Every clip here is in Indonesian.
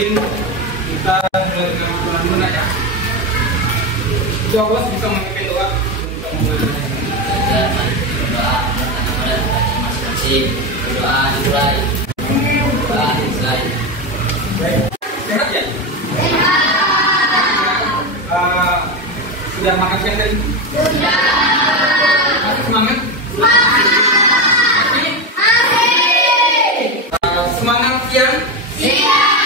mungkin kita mulai dengan doa dulu ya. Allah bisa memimpin doa untuk berdoa kepada masing-masing. Berdoa dimulai. Berdoa dimulai. Baik, sehat ya? Sudah makan siang tadi? Sudah. Masih semangat? Masih? Semangat siang? Siang.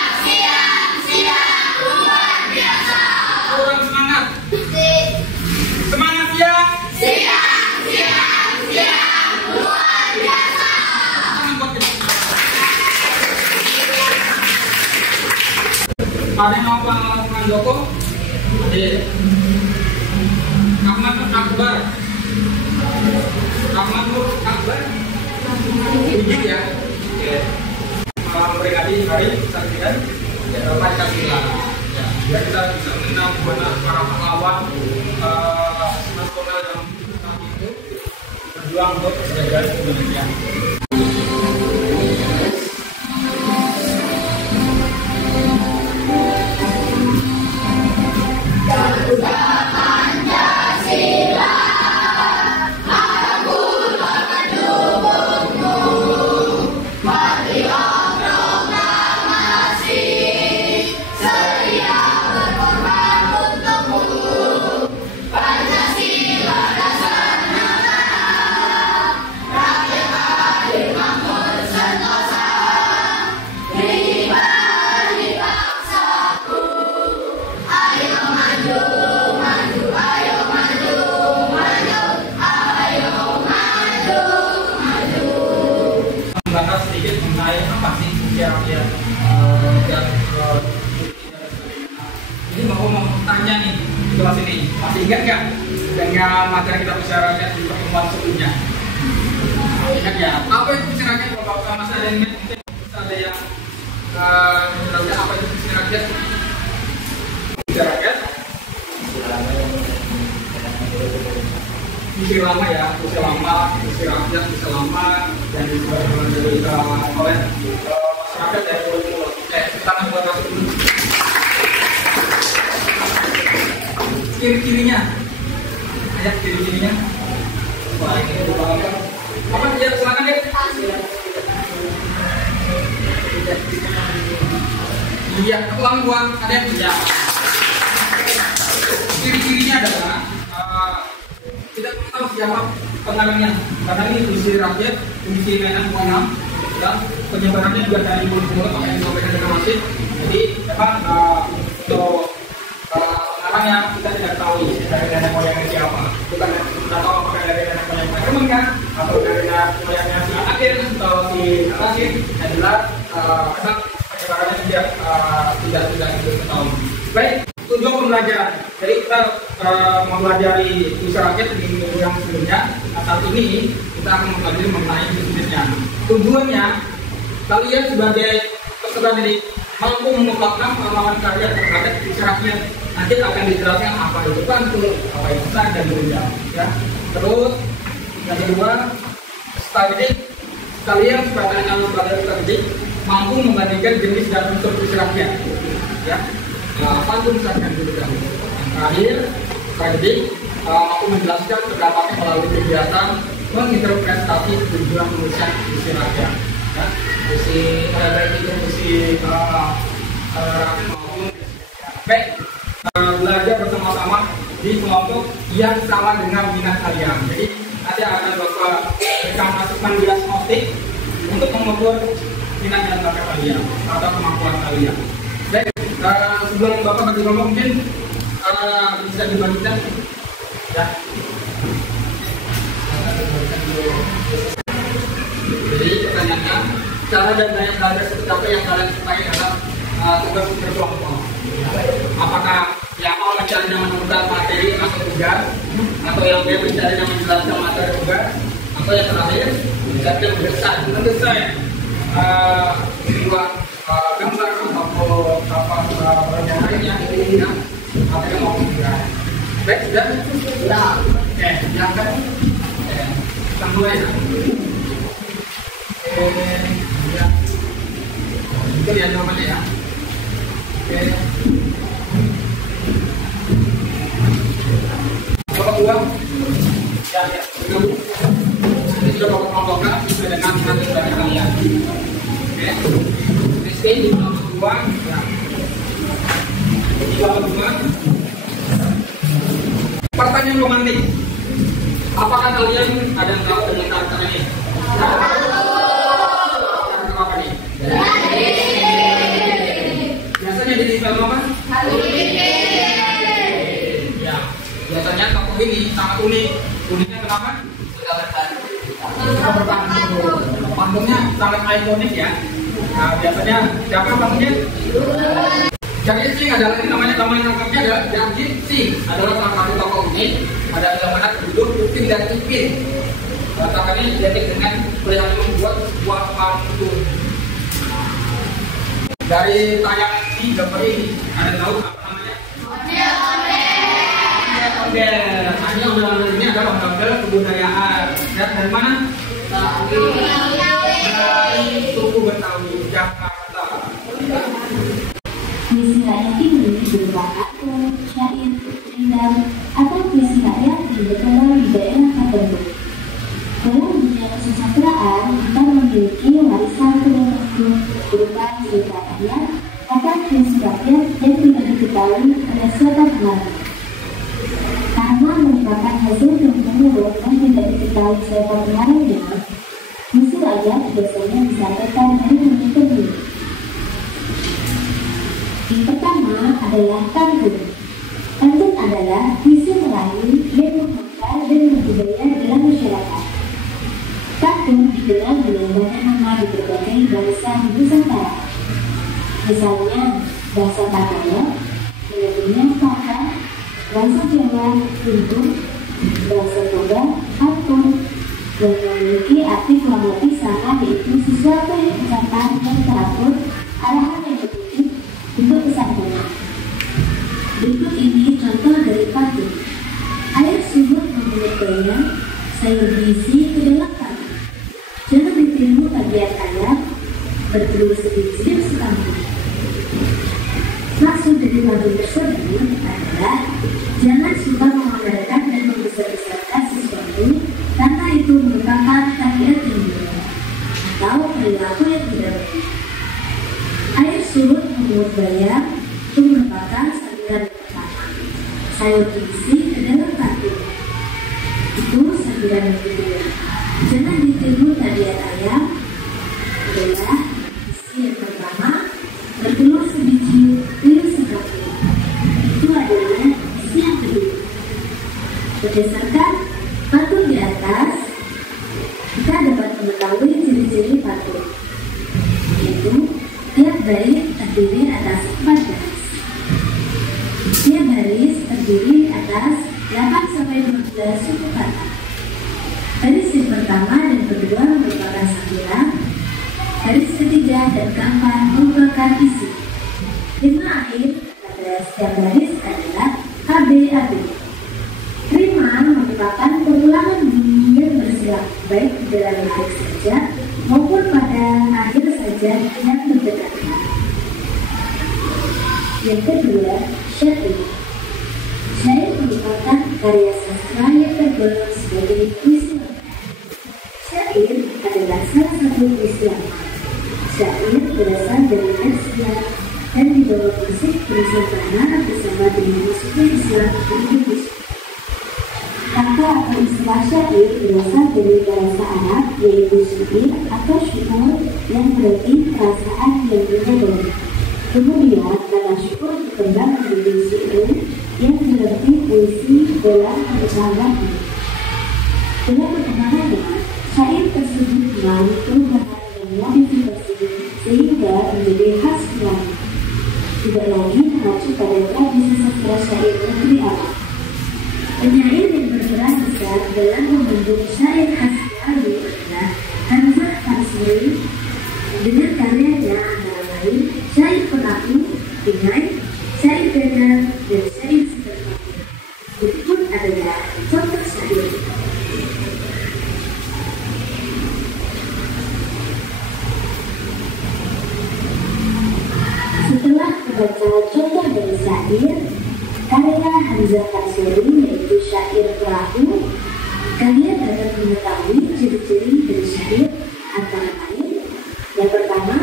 Luar biasa. Kurang semangat? Semangat siang? Siang. Luar biasa. Ada yang mau Pak Joko? Ahmad Akbar izin ya memperingati hari Kesaksian Pancasila ya, biar kita bisa mengenal bagaimana para pahlawan nasional yang saat itu berjuang untuk kemerdekaan Indonesia. Sedikit mengenai apa sih usia dan ini mau tanya nih di kelas ini, masih ingat nggak dengan materi kita bicarakan di pertemuan sebelumnya? Ingat ya, apa itu usia rakyat? Kalau Bapak masih ada yang ingat, mungkin ada yang apa itu usia rakyat? Usia rakyat usia lama ya, usia rakyat, usia lama dan juga dari oleh masyarakat dari Pulau kita buat dulu. Ciri-cirinya, ayat ciri-cirinya. Wah ini apa? Ya silakan ya. Iya, ulang buang ada yang punya. Ciri-cirinya adalah tidak tahu siapa pengarangnya, karena ini puisi rakyat, puisi mainan Kuanam, dan penyebarannya juga dari mulut-mulut, apa yang disampaikan dengan masif. Jadi memang untuk pengarangnya kita tidak tahu dari nenek moyangnya siapa. Kita tidak tahu apakah dari nenek moyang Herman kan, atau dari nenek moyangnya si Akhir atau si Rasid. Yang jelas memang penyebarannya juga tidak diketahui. Baik. Tujuan pembelajaran, jadi kita mempelajari usaha rakyat di minggu yang sebelumnya. Nah, saat ini kita akan mempelajari mengenai bisnisnya. Tujuannya, kalian sebagai peserta didik mampu mengungkapkan pengalaman karya terhadap usaha rakyat. Nanti akan dijelaskan apa itu pantul, apa itu pesan dan berundang. Ya. Terus yang kedua, peserta didik, kalian sebagai peserta didik mampu membandingkan jenis dan unsur usaha rakyat. Ya. Pantun misalkan dulu dahulu. Terakhir, tadi aku menjelaskan pendapatnya melalui kegiatan menginterpretasi tujuan penulisan puisi rakyat. Ya, puisi baik itu puisi rakyat maupun baik belajar bersama-sama di kelompok yang sama dengan minat kalian. Jadi nanti akan Bapak berikan masukan bilas notik untuk mengukur minat dan bakat kalian atau kemampuan kalian. Baik. Sebelum Bapak bagi kelompok mungkin bisa dibagikan ya. Jadi pertanyaannya, cara dan daya belajar seperti apa yang kalian sukai dalam tugas berkelompok? Apakah yang mau mencari dan menemukan materi atau tugas, atau yang dia mencari dan menjelaskan materi tugas, atau yang terakhir mencari mendesain sebuah gambar atau perencanaan ini ya, apa yang mau juga. Baik, sudah. Oke, silakan. Kita mulai ya. Ya. Itu ya jawabannya ya. ya, bergabung. Ini sudah kelompok-kelompokkan sesuai dengan nanti banyak kalian. Oke, Rizky di kelompok 2, ya. Di kelompok 2. Pertanyaan romantik. Apakah kalian ada yang tahu dengan karakter ini? Karakter apa nih? Biasanya di film apa? Ya, biasanya tokoh ini sangat unik. Uniknya kenapa? Pantunnya sangat ikonik ya. Nah, biasanya siapa pantunnya? Jadi Sing adalah ini namanya lengkapnya adalah Jagit Sing adalah salah satu tokoh unik pada film mana berjudul Upin dan Ipin. Tokoh ini identik dengan perihal membuat sebuah pantun. Dari tayangan ini gambar ini ada tahu apa namanya? Ondel. Nah, ini ondel-ondel ini adalah ondel-ondel kebudayaan. Dan dari mana? Dari suku Betawi, Jakarta. Puisi rakyat ini berupa akun, syair, rindang, atau puisi rakyat yang berkembang di daerah tertentu. Dalam dunia kesusastraan, kita memiliki warisan budaya berupa cerita rakyat atau puisi rakyat yang tidak diketahui oleh siapa pengarang. Karena merupakan hasil turun-temurun yang tidak diketahui siapa pengarangnya, puisi rakyat biasanya disampaikan dari mulut ke mulut. Yang pertama adalah pantun. Pantun adalah puisi Melayu yang mengangkat dan berbudaya dalam masyarakat. Pantun dikenal dengan banyak nama di berbagai bahasa di Nusantara. Misalnya bahasa Tagalog, menyebutnya kata, bahasa Jawa, tuntun, bahasa Sunda, pantun, dan memiliki arti kurang lebih sama, yaitu sesuatu yang ucapan yang teratur, arahan yang tertutup untuk kesabaran. Berikut ini contoh dari pantun. Air sumur menurut bayang, sayur diisi ke dalam tanah. Jangan ditiru bagian ayam, bertelur sedikit sekampung. Maksud dari pantun tersebut adalah jangan suka mengandalkan dan membesar-besarkan sesuatu karena itu merupakan tabiat yang buruk atau perilaku yang tidak baik. Air surut menurut bayang itu merupakan sambilan pertama. Sayur diisi ke dalam karung itu sambilan yang kedua. Jangan ditiru tabiat ayam adalah isi yang pertama. Bertelur sebiji, telur sekapung itu adalah isi yang kedua. Berdasarkan pantun di atas, kita dapat mengetahui ciri-ciri pantun, yaitu tiap baris terdiri atas 4 baris. Tiap baris terdiri atas 8-12 suku kata. Baris yang pertama dan kedua merupakan sambilan. Baris ketiga dan keempat merupakan isi. Rima akhir pada setiap baris adalah ABAB. Rima merupakan pengulangan bunyi yang bersilang baik di dalam lirik saja maupun pada akhir saja yang berdekatan. Yang kedua, syair. Syair merupakan karya sastra yang tergolong sebagai puisi lengkap. Syair adalah salah satu puisi lengkap. Syair berasal dari Persia dan dibawa musik Nusantara bersama dengan musiknya Islam dan Indonesia. Kata atau istilah syair berasal dari bahasa Arab yaitu syair atau syukur yang berarti perasaan yang menyadari. Kemudian kata syukur berkembang menjadi syair yang berarti puisi dalam perkembangan. Dalam perkembangannya, syair tersebut melalui perubahan dan modifikasi sehingga menjadi khas Melayu. Tidak lagi mengacu pada tradisi sastra syair negeri Arab. Penyair yang berperan besar dalam membentuk syair khas Melayu adalah Hamzah Farsuri dengan karyanya antara lain syair penaku, pingai, syair benar, dan syair sederhana. Berikut adalah contoh syair. Setelah membaca contoh dari syair karya Hamzah Farsuri yaitu syair perahu, Kalian dapat mengetahui ciri-ciri dari syahid antara lain. Yang pertama,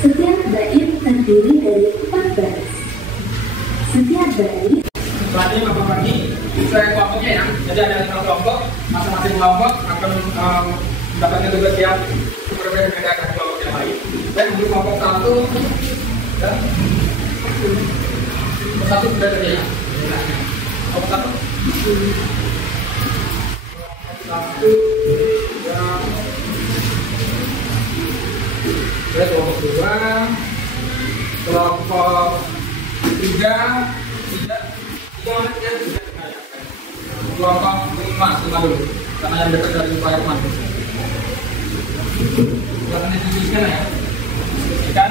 setiap bait terdiri dari 4 baris. Setiap baris Selanjutnya Bapak bagi sesuai kelompoknya ya. Jadi ada 5 kelompok, masing-masing kelompok akan mendapatkan tugas yang berbeda-beda dari kelompok yang lain. Dan untuk kelompok 1 dan kelompok 1 sudah tadi ya. Kelompok 1 ya, kelompok 2, kelompok 3, kelompok 5 dulu, karena yang dekat dari Pak Herman. Jangan dituliskan ya, dituliskan,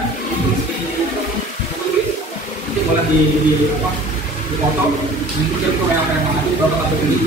nanti boleh dipotong, nanti kita kayak apa yang nanti bapak atau ini.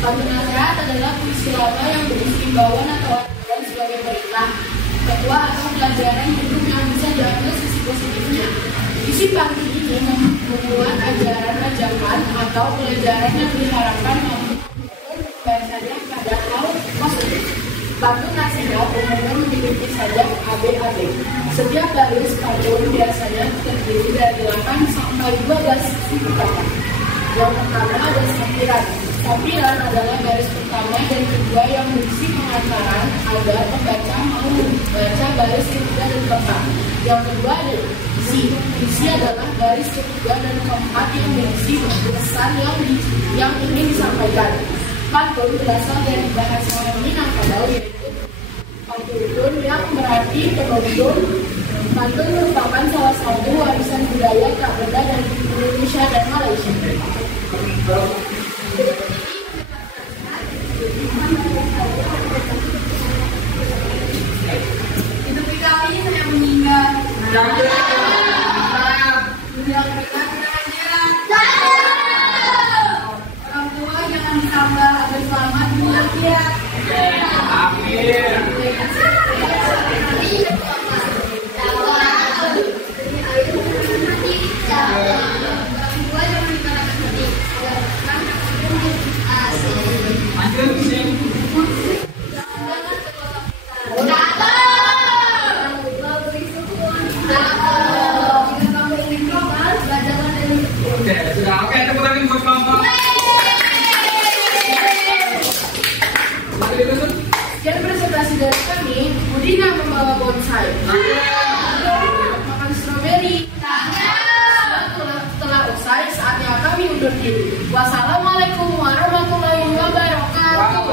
Bagi nasihat adalah puisi lama yang berisi imbauan atau aturan sebagai perintah, fatwa atau pelajaran hidup yang bisa diambil sisi positifnya. Isi pantun ini membuat ajaran ajakan atau pelajaran yang diharapkan mampu bahasanya pada hal positif. Pantun nasihat umumnya memiliki sajak ABAB. Setiap baris pantun biasanya terdiri dari 8 sampai 12 sisi utama. Yang pertama ada sampiran. Sampiran adalah baris pertama dan kedua yang berisi pengantaran agar pembaca mau membaca baris ketiga dan keempat. Yang kedua ada isi. Isi adalah baris ketiga dan keempat yang berisi pesan yang ingin disampaikan. Pantun berasal dari bahasa Minangkabau yaitu pantun yang berarti penuntun. Pantun merupakan salah satu warisan budaya tak benda dari Indonesia dan Malaysia. Hidup kali saya meninggal. Orang tua jangan ditambah agar selamat dunia akhirat. Oke, sudah oke. Makan stroberi. Setelah usai, saatnya kami undur diri. Wassalamualaikum warahmatullahi wabarakatuh.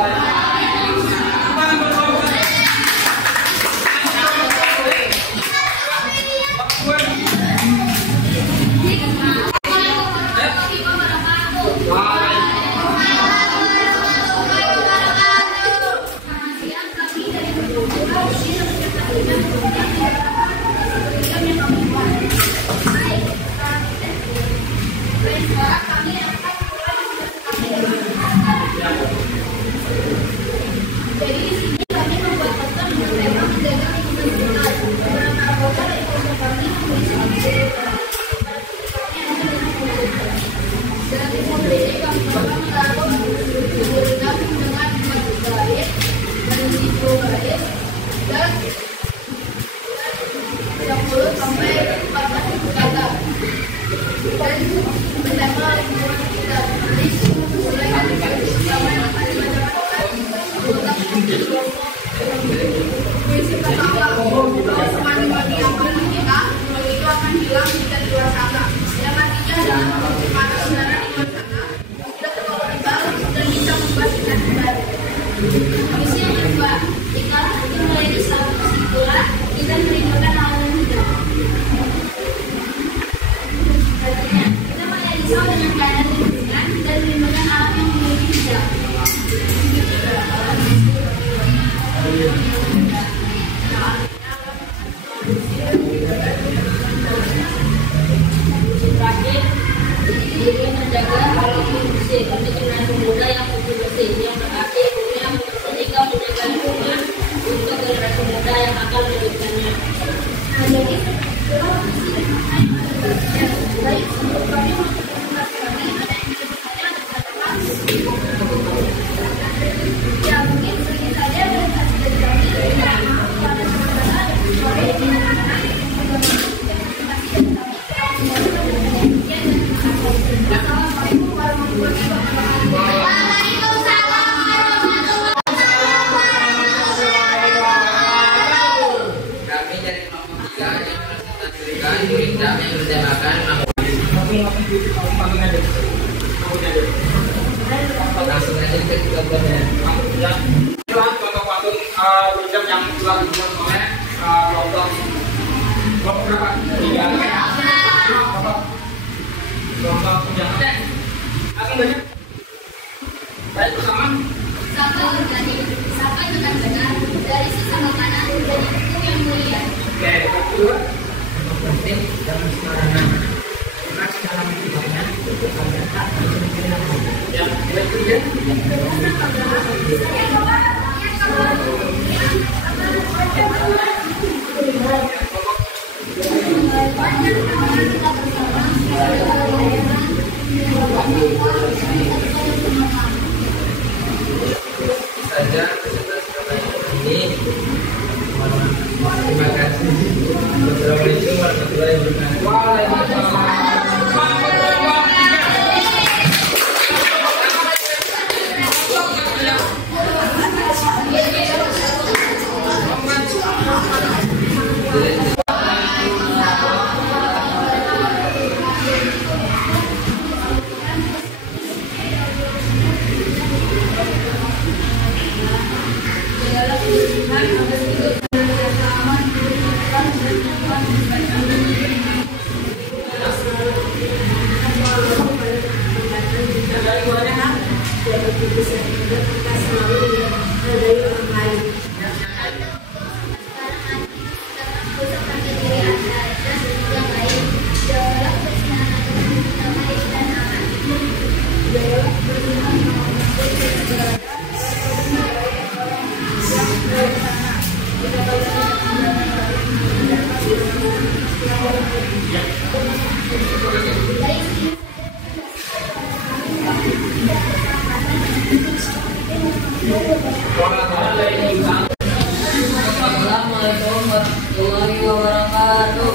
Assalamualaikum warahmatullahi wabarakatuh.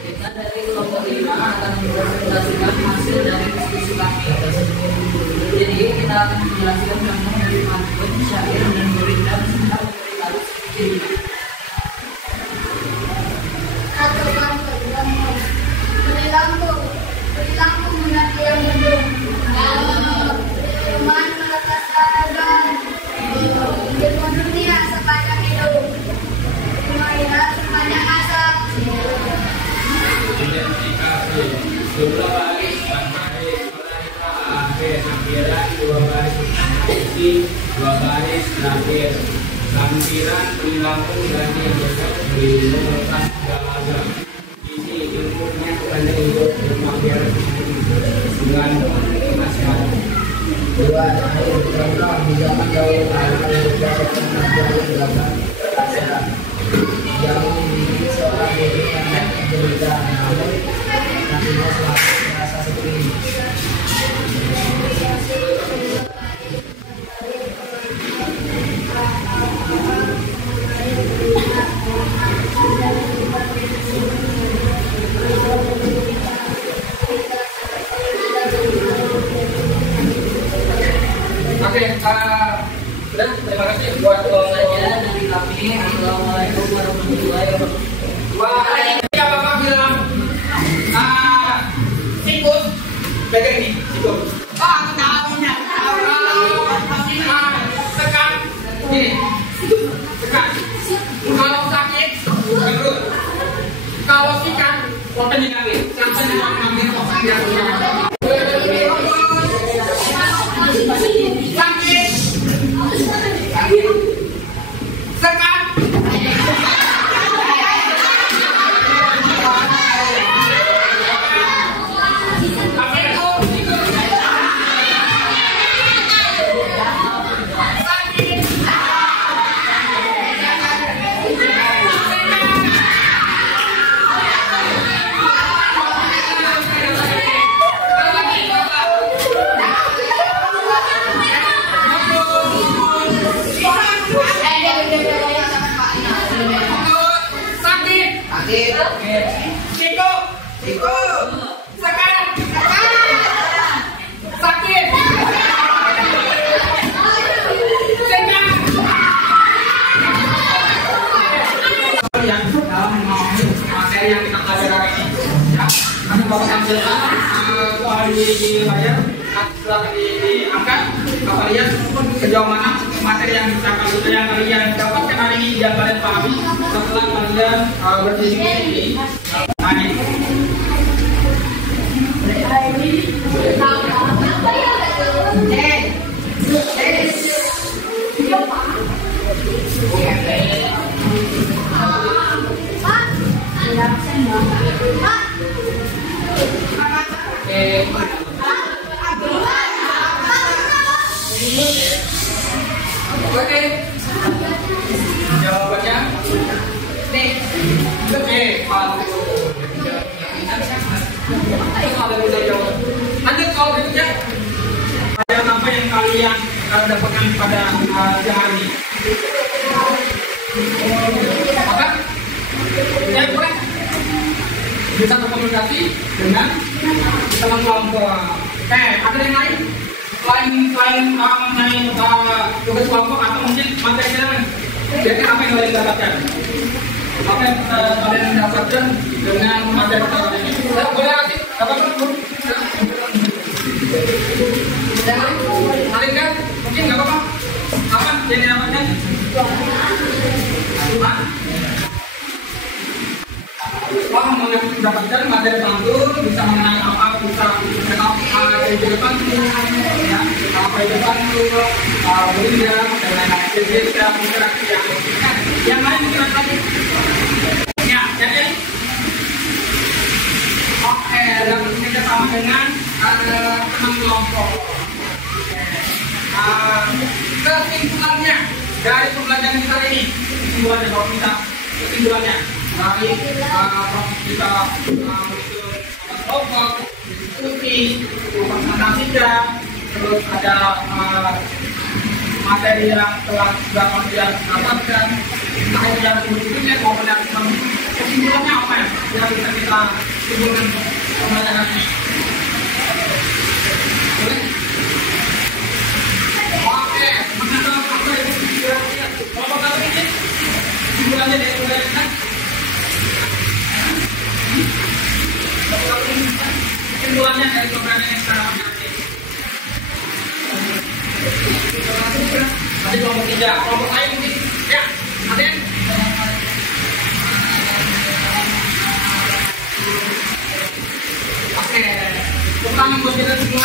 Kita dari kelompok 5 akan mempresentasikan hasil dari diskusi kami. Jadi kita akan menjelaskan tentang berikut syair dan berindang tentang perilaku kiri. Perilaku menanti yang mendung. Teman melepas sadar. Ilmu dunia sepanjang hidup. Ilmu sepanjang masa. Identifikasi 10 baris baris akhir sampiran 2 baris isi 2 baris terakhir sampiran perilaku dan besok di lepas galaga isi ilmunya kepada hidup bermakir dengan nasihat 2 akhir contoh di zaman dahulu karena beberapa pengajaran belakang ada yang memiliki seorang diri yang berita namun nantinya selalu merasa seperti ini. Oke, sudah terima kasih buat Saja dari kami. Assalamualaikum warahmatullahi wabarakatuh. Waalaikumsalam. Bapak bilang, sikut, pegang ini, sikut. Aku tahunya, tekan, ini, tekan. Kalau sakit, terus. Kalau sikat, potong ini lagi. Sampai ngambil potong dia. Sekat. Materi yang kita pelajari hari ini, ya, kami bapak tampilkan soal di layar, silakan diangkat. Bapak lihat sejauh mana materi yang kalian dapatkan hari ini dan kalian pahami setelah kalian berdiskusi. Oke, jawabannya nih, lanjut kalau berikutnya, apa yang kalian dapatkan pada siang hari ini? Apa? Ya boleh. Bisa berkomunikasi dengan teman kelompok. Ada yang lain? Selain mengenai tugas kelompok atau mungkin materi lain, jadi apa yang kalian dapatkan? Apa yang kalian dapatkan dengan materi ini? Boleh kasih apa pun? Kalian kan mungkin nggak apa-apa. Apa yang dapatkan? Mendapatkan materi pantun, bisa mengenai apa, bisa mengenai ide pantun, ya, apa ide pantun, berindang, dan lain-lain. Jadi kita interaksi yang lain interaksi lagi. Ya, jadi oke, dan kita sama dengan teman kelompok. Kesimpulannya dari pembelajaran kita ini, kesimpulannya kalau kita kesimpulannya dari kita kelompok, diskusi, presentasikan, terus ada materi yang telah kalian dapatkan, entah yang berikutnya maupun yang kesimpulannya apa yang bisa kita simpulkan pembelajaran ini? Boleh? Oke, Ya, kelompok lain mungkin. Ya, Aden. Oke, tepuk buat kita semua.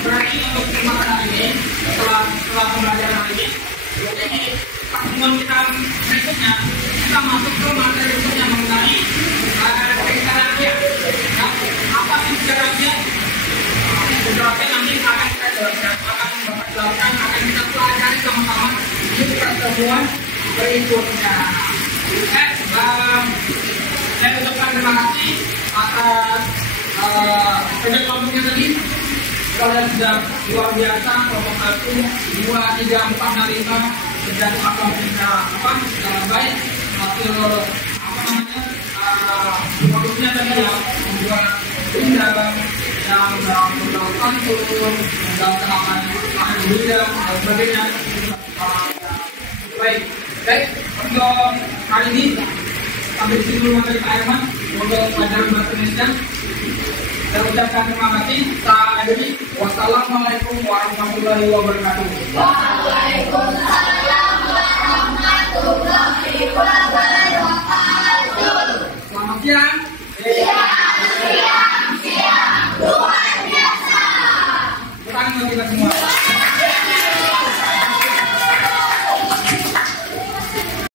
Berarti untuk kesempatan hari ini, setelah pembelajaran hari ini, jadi pertemuan kita berikutnya kita masuk ke materi berikutnya mengenai rahasia. Ya, apa sih rahasia? Rahasia nanti akan kita jelaskan, akan kita pelajari sama-sama di pertemuan berikutnya. Saya ucapkan terima kasih atas kerja kelompoknya tadi. Kalian sudah luar biasa, kelompok 1, 2, 3, 4, 5 kerja kelompok kita dengan baik. Hasil produknya tadi yang membuat bidang yang dalam pantun, dalam tanaman bidang dan sebagainya. Baik, untuk hari ini sampai di sini dulu materi Pak Herman untuk pelajaran bahasa Indonesia. Saya ucapkan terima kasih. Saya akhiri. Wassalamualaikum warahmatullahi wabarakatuh. Waalaikumsalam warahmatullahi wabarakatuh. Selamat siang. Siang. Luar biasa. Selamat kita semua.